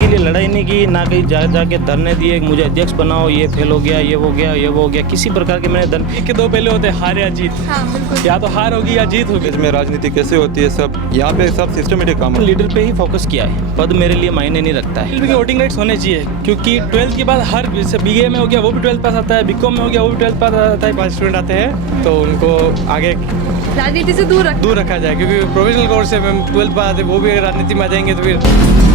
के लिए लड़ाई नहीं की, ना कहीं जाके धरने दिए मुझे अध्यक्ष बनाओ, ये फेल हो गया, ये हो गया, ये वो हो गया, किसी प्रकार के मैंने धरने के दो पहले होते हैं, हार या जीत। हाँ, बिल्कुल। या तो हार होगी या जीत होगी। इसमें राजनीति कैसे होती है, सब यहाँ पे सब सिस्टमेटिक काम है। लीडर पे ही फोकस किया है, पद मेरे लिए मायने नहीं रखता है। की वोटिंग राइट्स होने चाहिए, क्योंकि 12th के बाद हर जैसे बीए में हो गया वो भी 12th पास आता है, बीकॉम में हो गया वो भी 12th पास आता है। 5 स्टूडेंट आते हैं तो उनको आगे राजनीति से दूर रखा जाए, क्योंकि प्रोफेशनल कोर्स से हम 12th पास आते वो भी अगर राजनीति में आ जाएंगे तो फिर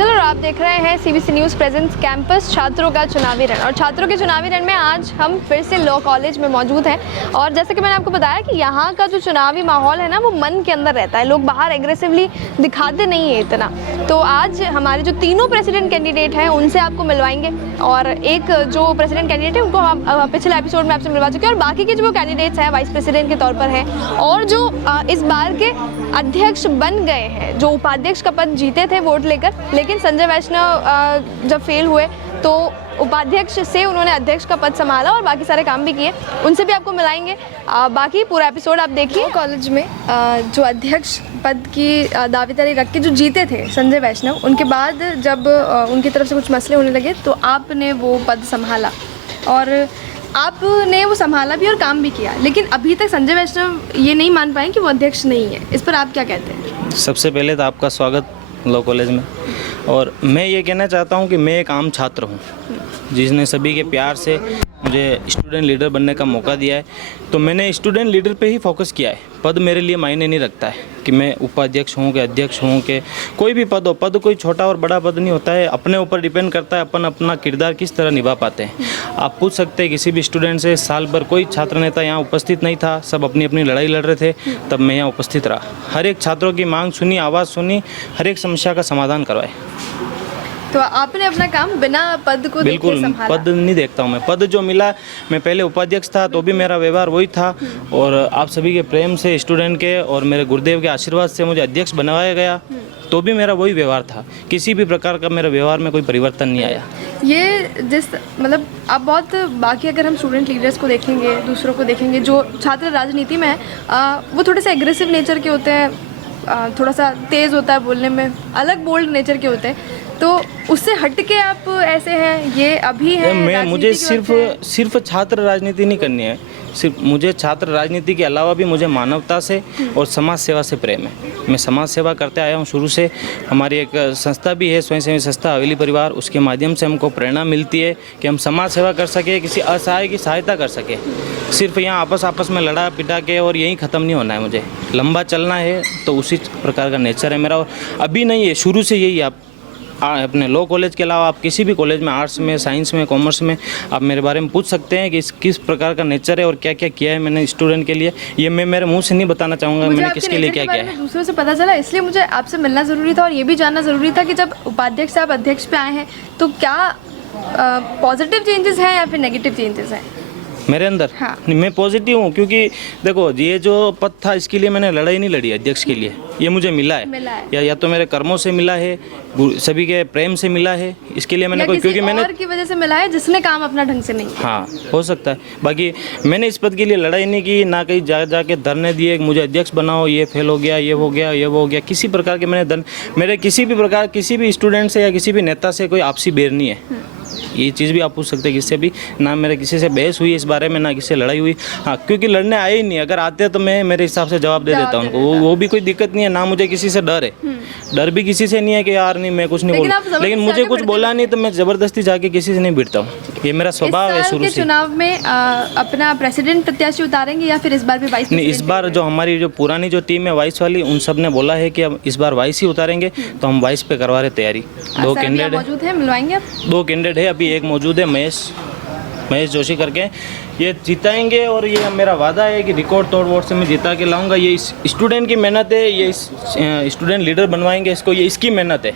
और आप देख रहे हैं सीबीसी न्यूज़ प्रेजेंस कैंपस छात्रों का चुनावी रण। और छात्रों के चुनावी रण में आज हम फिर से लॉ कॉलेज में मौजूद हैं। और जैसे कि मैंने आपको बताया कि यहाँ का जो चुनावी माहौल है ना, वो मन के अंदर रहता है, लोग बाहर एग्रेसिवली दिखाते नहीं है इतना। तो आज हमारे जो तीनों प्रेसिडेंट कैंडिडेट हैं उनसे आपको मिलवाएंगे, और एक जो प्रेसिडेंट कैंडिडेट है उनको हम पिछले एपिसोड में आपसे मिलवा चुके हैं, और बाकी के जो कैंडिडेट्स हैं वाइस प्रेसिडेंट के तौर पर हैं, और जो इस बार के अध्यक्ष बन गए हैं, जो उपाध्यक्ष का पद जीते थे वोट लेकर, लेकिन संजय वैष्णव जब फेल हुए तो उपाध्यक्ष से उन्होंने अध्यक्ष का पद संभाला और बाकी सारे काम भी किए, उनसे भी आपको मिलाएंगे। बाकी पूरा एपिसोड आप देखिए। कॉलेज में जो अध्यक्ष पद की दावेदारी रख के जो जीते थे संजय वैष्णव, उनके बाद जब उनकी तरफ से कुछ मसले होने लगे तो आपने वो पद संभाला, और आपने वो संभाला भी और काम भी किया, लेकिन अभी तक संजय वैष्णव ये नहीं मान पाए कि वो अध्यक्ष नहीं है। इस पर आप क्या कहते हैं? सबसे पहले तो आपका स्वागत लॉ कॉलेज में, और मैं ये कहना चाहता हूँ कि मैं एक आम छात्र हूँ जिसने सभी के प्यार से मुझे स्टूडेंट लीडर बनने का मौका दिया है। तो मैंने स्टूडेंट लीडर पे ही फोकस किया है। पद मेरे लिए मायने नहीं रखता है कि मैं उपाध्यक्ष हूँ कि अध्यक्ष हूँ कि कोई भी पद हो। पद कोई छोटा और बड़ा पद नहीं होता है, अपने ऊपर डिपेंड करता है अपन अपना किरदार किस तरह निभा पाते हैं। आप पूछ सकते हैं किसी भी स्टूडेंट से, साल भर कोई छात्र नेता यहाँ उपस्थित नहीं था, सब अपनी अपनी लड़ाई लड़ रहे थे, तब मैं यहाँ उपस्थित रहा। हर एक छात्रों की मांग सुनी, आवाज़ सुनी, हर एक समस्या का समाधान करवाए। तो आपने अपना काम बिना पद को बिल्कुल पद नहीं देखता हूँ मैं। पद जो मिला, मैं पहले उपाध्यक्ष था तो भी मेरा व्यवहार वही था, और आप सभी के प्रेम से, स्टूडेंट के और मेरे गुरुदेव के आशीर्वाद से मुझे अध्यक्ष बनवाया गया, तो भी मेरा वही व्यवहार था। किसी भी प्रकार का मेरे व्यवहार में कोई परिवर्तन नहीं आया। ये जिस मतलब आप बहुत बाकी अगर हम स्टूडेंट लीडर्स को देखेंगे, दूसरों को देखेंगे जो छात्र राजनीति में है, वो थोड़े से एग्रेसिव नेचर के होते हैं, थोड़ा सा तेज़ होता है बोलने में, अलग बोल्ड नेचर के होते हैं। तो उससे हट के आप ऐसे हैं, ये अभी है? मुझे सिर्फ छात्र राजनीति नहीं करनी है, सिर्फ मुझे छात्र राजनीति के अलावा भी मुझे मानवता से और समाज सेवा से प्रेम है। मैं समाज सेवा करते आया हूँ शुरू से। हमारी एक संस्था भी है, स्वयंसेवी संस्था हवेली परिवार, उसके माध्यम से हमको प्रेरणा मिलती है कि हम समाज सेवा कर सके, किसी असहाय की सहायता कर सके। सिर्फ यहाँ आपस में लड़ा पिटा के और यहीं ख़त्म नहीं होना है, मुझे लंबा चलना है। तो उसी प्रकार का नेचर है मेरा, और अभी नहीं है, शुरू से यही। आप अपने लॉ कॉलेज के अलावा आप किसी भी कॉलेज में, आर्ट्स में, साइंस में, कॉमर्स में, आप मेरे बारे में पूछ सकते हैं कि किस प्रकार का नेचर है और क्या क्या किया है मैंने स्टूडेंट के लिए। ये मैं मेरे मुंह से नहीं बताना चाहूँगा मैंने किसके लिए क्या किया है। दूसरों से पता चला, इसलिए मुझे आपसे मिलना ज़रूरी था और ये भी जानना ज़रूरी था कि जब उपाध्यक्ष से आप अध्यक्ष पे आए हैं तो क्या पॉजिटिव चेंजेस हैं या फिर नेगेटिव चेंजेस हैं मेरे अंदर? हाँ। मैं पॉजिटिव हूँ, क्योंकि देखो ये जो पद था इसके लिए मैंने लड़ाई नहीं लड़ी अध्यक्ष के लिए, ये मुझे मिला है। या तो मेरे कर्मों से मिला है, सभी के प्रेम से मिला है, इसके लिए मैंने क्योंकि मैंने और की वजह से मिला है जिसने काम अपना ढंग से नहीं किया। हाँ, हो सकता है। बाकी मैंने इस पद के लिए लड़ाई नहीं की, ना कहीं जाके धरने दिए मुझे अध्यक्ष बनाओ, ये फेल हो गया, ये हो गया, ये वो हो गया। किसी प्रकार के मेरे किसी भी प्रकार किसी भी स्टूडेंट से या किसी भी नेता से कोई आपसी बैर नहीं है। ये चीज़ भी आप पूछ सकते हैं किससे भी, ना मेरे किसी से बहस हुई इस बारे में, ना किसी से लड़ाई हुई। हाँ, क्योंकि लड़ने आए ही नहीं, अगर आते तो मैं मेरे हिसाब से जवाब दे देता उनको, वो भी कोई दिक्कत नहीं है। ना मुझे किसी से डर है, डर भी किसी से नहीं है कि यार नहीं मैं कुछ नहीं बोलूँ, लेकिन मुझे कुछ बोला नहीं तो मैं ज़बरदस्ती जाके किसी से नहीं भिड़ता हूँ। ये मेरा स्वभाव है शुरू से। चुनाव में अपना प्रेसिडेंट प्रत्याशी उतारेंगे या फिर इस बार भी वाइस? नहीं, इस बार जो हमारी जो पुरानी जो टीम है वाइस वाली, उन सब ने बोला है कि अब इस बार वाइस ही उतारेंगे, तो हम वाइस पे करवा रहे तैयारी। 2 कैंडिडेट मौजूद है, मिलवाएंगे आप? 2 कैंडिडेट है, अभी एक मौजूद है महेश जोशी करके, ये जिताएंगे। और ये मेरा वादा है कि रिकॉर्ड तोड़ वोट से मैं जिता के लाऊंगा। ये स्टूडेंट की मेहनत है, ये स्टूडेंट लीडर बनवाएंगे इसको, ये इसकी मेहनत है।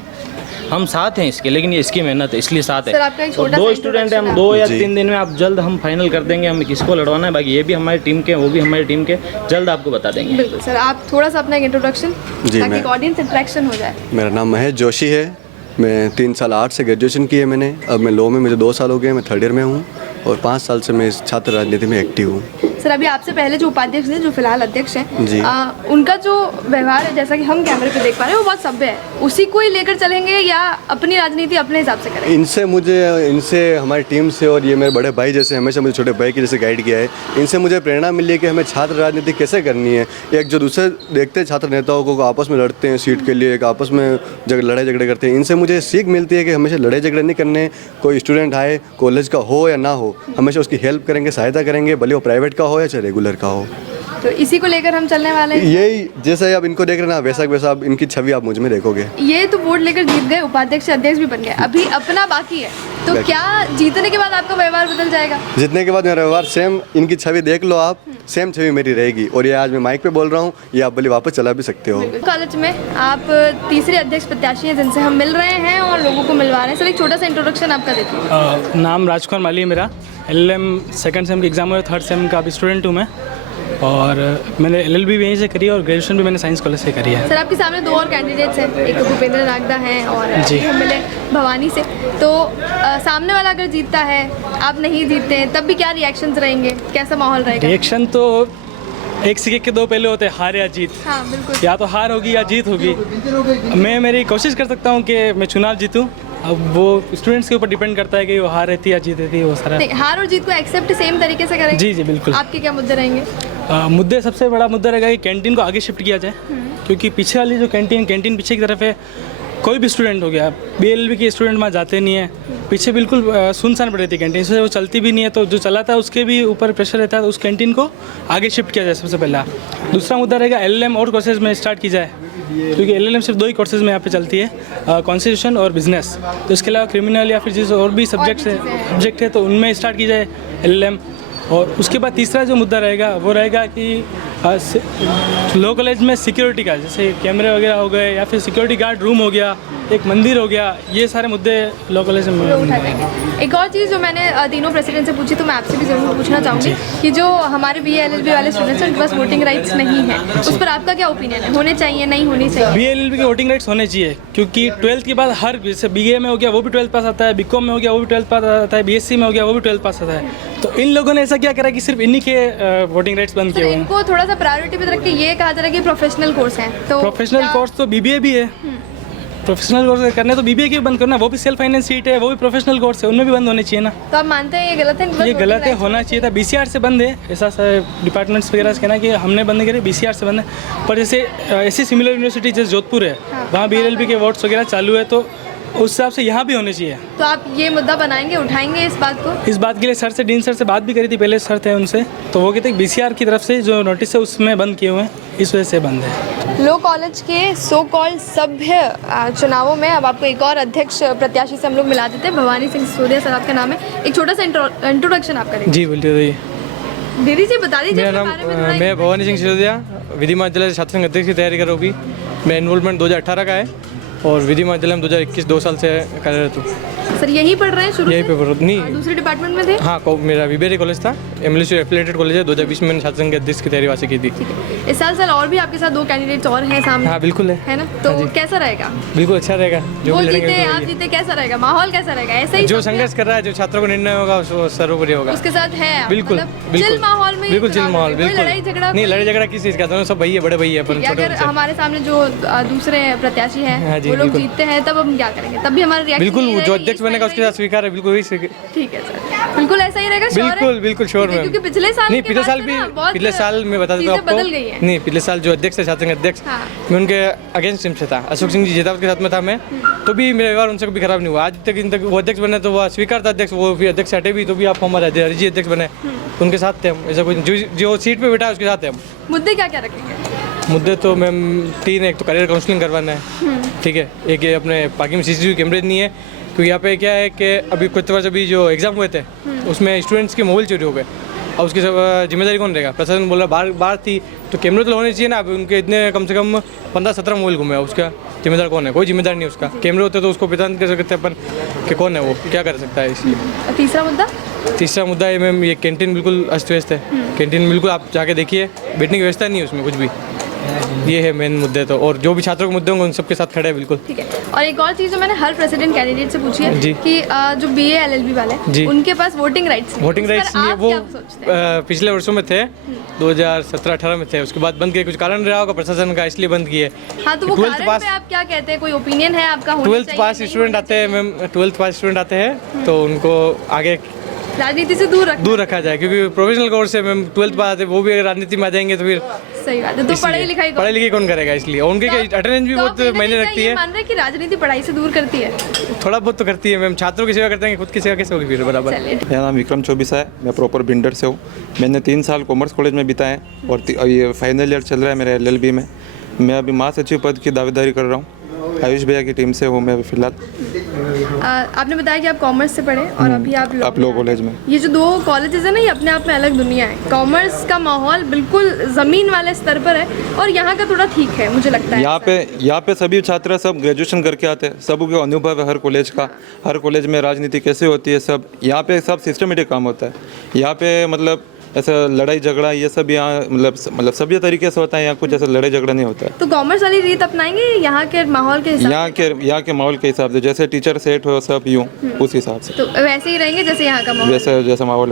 हम साथ हैं इसके, लेकिन ये इसकी मेहनत है, इसलिए साथ है। तो 2 स्टूडेंट हैं, हम 2 या 3 दिन में आप जल्द हम फाइनल कर देंगे हमें किसको लड़वाना है। बाकी ये भी हमारी टीम के, वो भी हमारी टीम के, जल्द आपको बता देंगे। बिल्कुल सर, आप थोड़ा सा अपना इंट्रोडक्शन, ताकि ऑडियंस इंटरेक्शन हो जाए। मेरा नाम महेश जोशी है मैं 3 साल आर्ट से ग्रेजुएशन की है मैंने। अब मैं लॉ में मुझे 2 साल हो गए, मैं 3rd ईयर में हूँ और 5 साल से मैं इस छात्र राजनीति में एक्टिव हूँ। सर अभी आपसे पहले जो उपाध्यक्ष थे, जो फिलहाल अध्यक्ष हैं, जी। उनका जो व्यवहार है, जैसा कि हम कैमरे पे देख पा रहे हैं, वो बहुत सभ्य है। उसी को ही लेकर चलेंगे या अपनी राजनीति अपने हिसाब से करेंगे? इनसे हमारी टीम से और ये मेरे बड़े भाई जैसे हमेशा मुझे छोटे भाई की जैसे गाइड किया है। इनसे मुझे प्रेरणा मिली है कि हमें छात्र राजनीति कैसे करनी है। एक जो दूसरे देखते हैं छात्र नेताओं को आपस में लड़ते हैं सीट के लिए, एक आपस में लड़ाई झगड़े करते हैं, इनसे मुझे सीख मिलती है कि हमेशा लड़ाई झगड़े नहीं करने। कोई स्टूडेंट आए, कॉलेज का हो या ना हो, हमेशा उसकी हेल्प करेंगे, सहायता करेंगे, भले वो प्राइवेट का हो या चाहे रेगुलर का हो। तो इसी को लेकर हम चलने वाले हैं। यही जैसे आप इनको देख रहे हैं ना, वैसा वैसा आप इनकी छवि आप मुझ में देखोगे। ये तो वोट लेकर जीत गए, उपाध्यक्ष से अध्यक्ष भी बन गए, अभी अपना बाकी है। तो क्या जीतने के बाद आपका व्यवहार बदल जाएगा? जीतने के बाद मेरा व्यवहार सेम, इनकी छवि देख लो आप, सेम छवि मेरी रहेगी। और ये आज मैं माइक पे बोल रहा हूँ, ये आप भले वापस चला भी सकते हो। कॉलेज में आप तीसरे अध्यक्ष प्रत्याशी हैं जिनसे हम मिल रहे हैं और लोगों को मिलवा रहे हैं। सर एक छोटा सा इंट्रोडक्शन आपका देखिए। नाम राजकुमार माली है मेरा। LLM 2nd सेम के एग्ज़ाम हुए, 3rd सेम का भी स्टूडेंट हूँ मैं। और मैंने LLB भी यहीं से करी है और ग्रेजुएशन भी मैंने साइंस कॉलेज से करी है। सर आपके सामने 2 और कैंडिडेट्स हैं, एक भूपेंद्र नागदा हैं और जी। हम मिले भवानी से। तो सामने वाला अगर जीतता है, आप नहीं जीतते हैं, तब भी क्या रिएक्शंस रहेंगे, कैसा माहौल रहेगा? रिएक्शन तो एक सिक्के के 2 पहलू होते हैं, हार या जीत। हाँ बिल्कुल। या तो हार होगी या जीत होगी। मैं मेरी कोशिश कर सकता हूँ कि मैं चुनाव जीतूँ। अब वो स्टूडेंट्स के ऊपर डिपेंड करता है कि वो हार रहती है या जीत रहती है, वो सारा। नहीं, हार और जीत को एक्सेप्ट सेम तरीके से करेंगे? जी जी बिल्कुल। आपके क्या मुद्दे रहेंगे? मुद्दे, सबसे बड़ा मुद्दा रहेगा कि कैंटीन को आगे शिफ्ट किया जाए, क्योंकि पीछे वाली जो कैंटीन पीछे की तरफ है, कोई भी स्टूडेंट हो गया, BLLB के स्टूडेंट वहाँ जाते नहीं है। पीछे बिल्कुल सुनसान पड़ रहती है कैंटीन, इससे वो चलती भी नहीं है, तो जो चलाता है उसके भी ऊपर प्रेशर रहता है। तो उस कैंटीन को आगे शिफ्ट किया जाए सबसे पहला। दूसरा मुद्दा रहेगा LLM और कोर्सेज में स्टार्ट की जाए, क्योंकि LLM सिर्फ 2 ही कोर्सेज में यहाँ पे चलती है, कॉन्स्टिट्यूशन और बिजनेस। तो इसके अलावा क्रिमिनल या फिर जिस और भी सब्जेक्ट है तो उनमें स्टार्ट की जाए LLM। और उसके बाद तीसरा जो मुद्दा रहेगा वो रहेगा कि लॉ कॉलेज में सिक्योरिटी का, जैसे कैमरे वगैरह हो गए या फिर सिक्योरिटी गार्ड रूम हो गया, एक मंदिर हो गया, ये सारे मुद्दे लॉ कॉलेज में उठाएंगे। एक और चीज़ जो मैंने तीनों प्रेसिडेंट से पूछी, तो मैं आपसे भी ज़रूर पूछना चाहूँगी कि जो हमारे BLLB वाले स्टूडेंट्स हैं उनके पास वोटिंग राइट्स नहीं है, उस पर आपका क्या ओपिनियन है? होने चाहिए, नहीं होने चाहिए? BLLB के वोटिंग राइट्स होने चाहिए, क्योंकि 12th के बाद हर, जैसे BA में हो गया वो भी 12th पास आता है, BCom में हो गया वो भी 12th पास आता है, BSc में हो गया वो भी 12th पास आता है। तो इन लोगों ने ऐसा क्या करा कि सिर्फ इन्हीं के वोटिंग राइट्स बंद किए हुए हैं। इनको थोड़ा सा प्रायोरिटी पे रख के ये कहा जा रहा है कि प्रोफेशनल कोर्स हैं, तो प्रोफेशनल कोर्स तो BBA भी है। प्रोफेशनल कोर्स करने तो BBA के भी बंद करना, वो भी सेल्फ फाइनेंस सीट है, वो भी प्रोफेशनल कोर्स है, उनमें भी बंद होने चाहिए ना। तो आप मानते हैं ये गलत है? ये गलत है, होना चाहिए था। BCR से बंद है, ऐसा डिपार्टमेंट्स वगैरह से कहना कि हमने बंद करे, BCR से बंद है। पर जैसे ऐसी सिमिलर यूनिवर्सिटी जैसे जोधपुर है, वहाँ BLLB के वोट्स वगैरह चालू है, तो उस हिसाब से यहाँ भी होने चाहिए। तो आप ये मुद्दा बनाएंगे, उठाएंगे इस बात को? इस बात के लिए सर से, डीन सर से बात भी करी थी पहले, सर थे उनसे, तो वो कहते हैं BCR की तरफ से जो नोटिस है उसमें बंद किए हुए हैं, इस वजह से बंद है। लॉ कॉलेज के सो कॉल्ड सभ्य चुनावों में अब आपको एक और अध्यक्ष प्रत्याशी से हम लोग मिला देते हैं। भवानी सिंह सिसोदिया सर आपका नाम है, एक छोटा सा इंट्रोडक्शन आप करेंगे। जी बोलिए। दीदी जी बता दीजिए मेरा अपने नाम बारे में थोड़ा। मैं भवानी सिंह सिसोदिया विधि महाविद्यालय छात्र संघ अध्यक्ष की तैयारी कर रहा हूँ अभी। मैं इन्वॉल्वमेंट 2018 का है और विधि महाविद्यालय में 2021 2 साल से कार्यरत हूँ। सर यहीं पढ़ रहे हैं शुरू यहीं से? पे पढ़ नहीं, दूसरे डिपार्टमेंट में थे? हाँ मेरा BBA कॉलेज था, MLC एफिलिएटेड कॉलेज है। 2020 में मैंने छात्र संघ अध्यक्ष की तैयारी वहाँ से की थी। इस साल और भी आपके साथ 2 कैंडिडेट्स और हैं सामने? हाँ बिल्कुल है ना, तो कैसा रहेगा? बिल्कुल अच्छा रहेगा। जो वो भी जीते लड़ेंगे आप जीते, कैसा रहेगा माहौल, कैसा रहेगा? ऐसा ही जो सब संघर्ष कर रहा है, जो छात्रों को निर्णय होगा वो सर्वोपरि होगा। उसके साथ है आप? बिल्कुल मतलब बिल्कुल चिल माहौल में? बिल्कुल चिल माहौल, कोई लड़ाई बिल्कुल झगड़ा? नहीं, लड़ाई झगड़ा किस चीज़ का, दोनों सब भैया, बड़े भैया अपन ठीक है, छोटे अगर बच्चे। हमारे सामने जो दूसरे प्रत्याशी हैं हाँ जी, वो लोग बिल्कुल। जीतते हैं, तब हम क्या करेंगे? तब भी हमारा रिएक्शन बिल्कुल जो अध्यक्ष बनेगा उसके साथ स्वीकार है, बिल्कुल वही ठीक है सर, बिल्कुल ऐसा ही रहेगा? श्योर है? बिल्कुल बिल्कुल श्योर में। क्योंकि पिछले साल नहीं, के पिछले बाद साल से भी, ना बहुत पिछले साल मैं बता देता हूँ चीज़ें आपको। बदल गई हैं। नहीं, पिछले साल जो अध्यक्ष है छात्र संघ अध्यक्ष, हाँ। मैं उनके अगेंस्ट टीम से था, अशोक सिंह जी जेतावत के साथ में था मैं, तो भी मेरा व्यवहार उनसे कभी खराब नहीं हुआ। आज तक इन तक वो अध्यक्ष बने तो वो स्वीकार था अध्यक्ष, वो भी अध्यक्ष हटे भी तो भी आप हमारे हरिजी अध्यक्ष बने, तो उनके साथ थे हम। ऐसा कुछ जो सीट पे बैठा है उसके साथ है हम। मुद्दे क्या क्या रखेंगे? मुद्दे तो मैम 3 एक तो करियर काउंसलिंग करवाना है, ठीक है। एक ये अपने पार्किंग में CCTV कैमरे नहीं है, क्योंकि यहाँ पे क्या है कि अभी कुछ वर्ष अभी जो एग्ज़ाम हुए थे उसमें स्टूडेंट्स के मोबाइल चोरी हो गए। अब उसकी सब जिम्मेदारी कौन रहेगा? प्रशासन बोला बाहर थी तो कैमरे तो होने चाहिए ना। अब उनके इतने कम से कम 15-17 मोबाइल घूमे, उसका जिम्मेदार कौन है? कोई जिम्मेदार नहीं उसका। कैमरे होते तो उसको पहचान कर सकते अपन कि कौन है वो, क्या कर सकता है। इसलिए तीसरा मुद्दा है मैम, ये कैंटीन बिल्कुल अस्त व्यस्त है। कैंटीन बिल्कुल आप जाके देखिए, बैठने की व्यवस्था नहीं है उसमें कुछ भी। ये है मेन मुद्दे तो, और जो भी छात्रों के मुद्दे होंगे उन सबके साथ खड़े हैं बिल्कुल। ठीक है। और एक और चीज़ जो मैंने हर प्रेसिडेंट कैंडिडेट से पूछी है जी। कि जो BA LLB वाले जी। उनके पास वोटिंग राइट्स वोटिंग राइट्स नहीं है, वो पिछले वर्षों में थे, 2017-18 में थे, उसके बाद बंद किए, कुछ कारण रहा होगा प्रशासन का, इसलिए बंद किए। हाँ, तो वो 12th कारण पास पे आप क्या कहते हैं, कोई ओपिनियन है आपका? होना 12th चाहिए, पास नहीं स्टूडेंट होना आते हैं मैम, 12th पास स्टूडेंट आते हैं तो उनको आगे चाहिए? राजनीति से दूर रखा जाए, क्योंकि प्रोफेशनल कोर्स है मैम, 12th पास आते वो भी अगर राजनीति में आ जाएंगे तो फिर सही बात है। तो पढ़ाई लिखाई पढ़ाई लिखाई कौन करेगा, इसलिए और उनके अटेंडेंस भी बहुत मायने रखती है। मान रहे हैं कि राजनीति पढ़ाई से दूर करती है? थोड़ा बहुत तो करती है मैम, छात्रों की सेवा करते हैं, खुद की सेवा कैसे होगी फिर बराबर। चलिए। मेरा नाम विक्रम चौबीसा है, मैं प्रॉपर भिंडर से हूँ। मैंने 3 साल कॉमर्स कॉलेज में बिताए और ये फाइनल ईयर चल रहा है मेरे LLB में। मैं अभी महासचिव पद की दावेदारी कर रहा हूँ, आयुष भैया की टीम से हूँ मैं अभी फिलहाल। आपने बताया कि आप कॉमर्स से पढ़े और अभी आप लॉ कॉलेज में। ये जो 2 कॉलेजेस है ना, ये अपने आप में अलग दुनिया है। कॉमर्स का माहौल बिल्कुल ज़मीन वाले स्तर पर है और यहाँ का थोड़ा ठीक है, मुझे लगता है। यहाँ पे सभी छात्र सब ग्रेजुएशन करके आते हैं, सबको अनुभव है हर कॉलेज का, हर कॉलेज में राजनीति कैसे होती है सब। यहाँ पे सब सिस्टमेटिक काम होता है। यहाँ पे मतलब ऐसा लड़ाई झगड़ा ये सब यहाँ मतलब सभ्य तरीके से होता है, यहाँ कुछ ऐसा लड़ाई झगड़ा नहीं होता है। तो कॉमर्स वाली रीत अपनाएंगे यहाँ के माहौल के हिसाब यहाँ के माहौल के हिसाब से, जैसे टीचर सेट हो सब यूँ उस हिसाब से, तो वैसे ही रहेंगे जैसे यहाँ का माहौल? जैसा माहौल